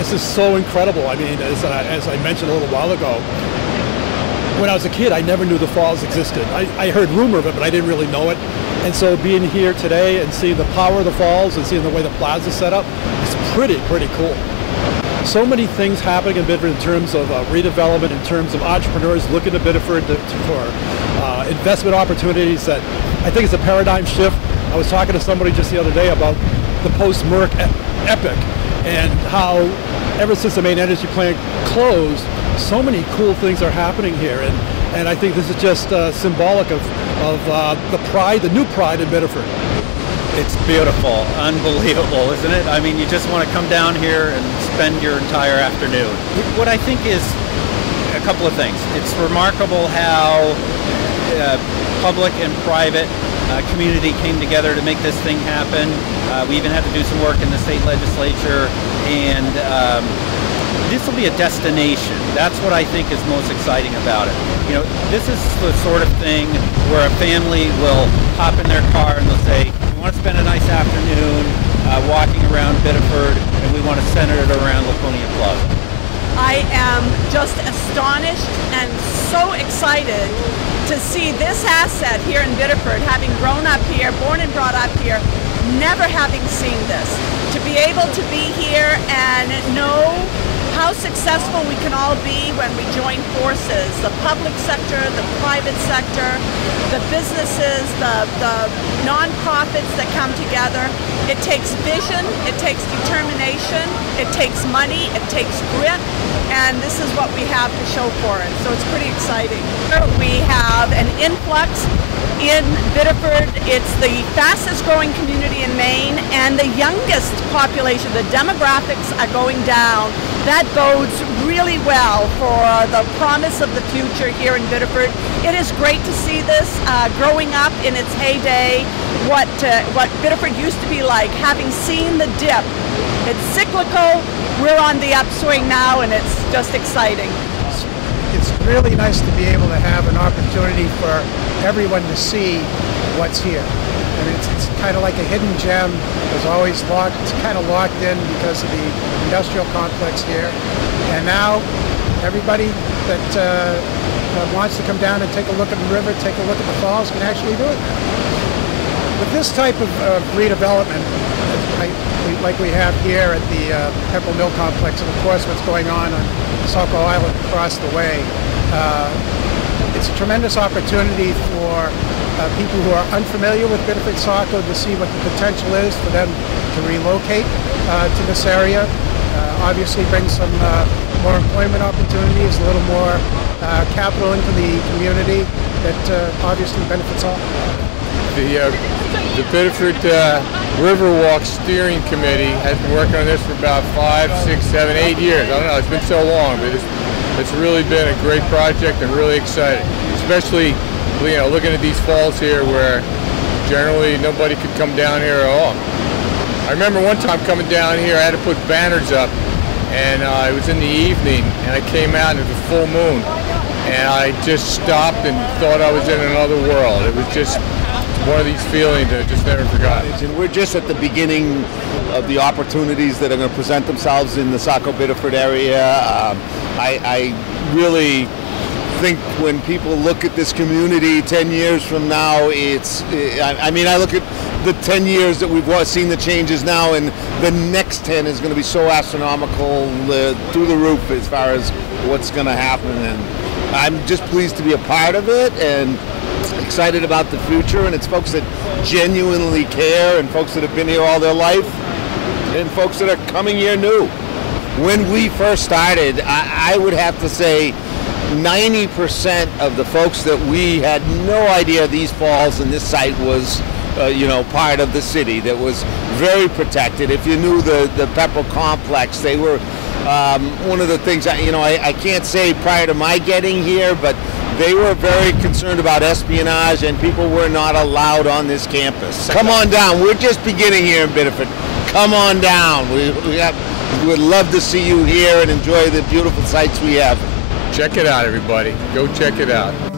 This is so incredible. I mean, as I mentioned a little while ago, when I was a kid, I never knew the falls existed. I heard rumor of it, but I didn't really know it. And so being here today and seeing the power of the falls and seeing the way the plaza's set up, it's pretty cool. So many things happening in Biddeford in terms of redevelopment, in terms of entrepreneurs looking to Biddeford for investment opportunities that I think is a paradigm shift. I was talking to somebody just the other day about the post-Merck epic and how ever since the main energy plant closed, so many cool things are happening here. And I think this is just symbolic of the pride, the new pride in Biddeford. It's beautiful, unbelievable, isn't it? I mean, you just want to come down here and spend your entire afternoon. What I think is a couple of things. It's remarkable how public and private community came together to make this thing happen. We even had to do some work in the state legislature, and this will be a destination. That's what I think is most exciting about it. You know, this is the sort of thing where a family will hop in their car and they'll say, we want to spend a nice afternoon walking around Biddeford, and we want to center it around Laconia Plaza. I am just astonished and so excited to see this asset here in Biddeford, having grown up here, born and brought up here, never having seen this. To be able to be here and know how successful we can all be when we join forces, the public sector, the private sector, the businesses, the nonprofits that come together. It takes vision, it takes determination, it takes money, it takes grit, and this is what we have to show for it. So it's pretty exciting. We have an influx in Biddeford. It's the fastest growing community in Maine and the youngest population. The demographics are going down. That bodes really well for the promise of the future here in Biddeford. It is great to see this growing up in its heyday, what Biddeford used to be like, having seen the dip. It's cyclical, we're on the upswing now, and it's just exciting. It's really nice to be able to have an opportunity for everyone to see what's here. I mean, it's kind of like a hidden gem. It's always locked, it's kind of locked in because of the industrial complex here. And now everybody that wants to come down and take a look at the river, take a look at the falls, can actually do it. With this type of redevelopment, like we have here at the Pepperell Mill Complex, and of course what's going on Saco Island across the way, it's a tremendous opportunity for people who are unfamiliar with Biddeford Saco to see what the potential is for them to relocate to this area. Obviously brings some more employment opportunities, a little more capital into the community that obviously benefits all. The Biddeford Riverwalk Steering Committee has been working on this for about 5, 6, 7, 8 years. I don't know, it's been so long, but it's really been a great project and really exciting. Especially, you know, looking at these falls here where generally nobody could come down here at all. I remember one time coming down here, I had to put banners up, and it was in the evening, and I came out and it was a full moon, and I just stopped and thought I was in another world. It was just one of these feelings that I just never forgot. And we're just at the beginning of the opportunities that are going to present themselves in the Saco-Biddeford area. I really think when people look at this community 10 years from now, I mean, I look at the 10 years that we've seen the changes now, and the next 10 is going to be so astronomical, through the roof as far as what's going to happen. And I'm just pleased to be a part of it and excited about the future. And it's folks that genuinely care, and folks that have been here all their life, and folks that are coming here new. When we first started, I would have to say 90% of the folks that we had no idea these falls and this site was part of the city that was very protected. If you knew the Pepperell complex, they were one of the things I can't say prior to my getting here, but they were very concerned about espionage, and people were not allowed on this campus. Come on down. We're just beginning here in Biddeford. Come on down. We would love to see you here and enjoy the beautiful sights we have. Check it out, everybody. Go check it out.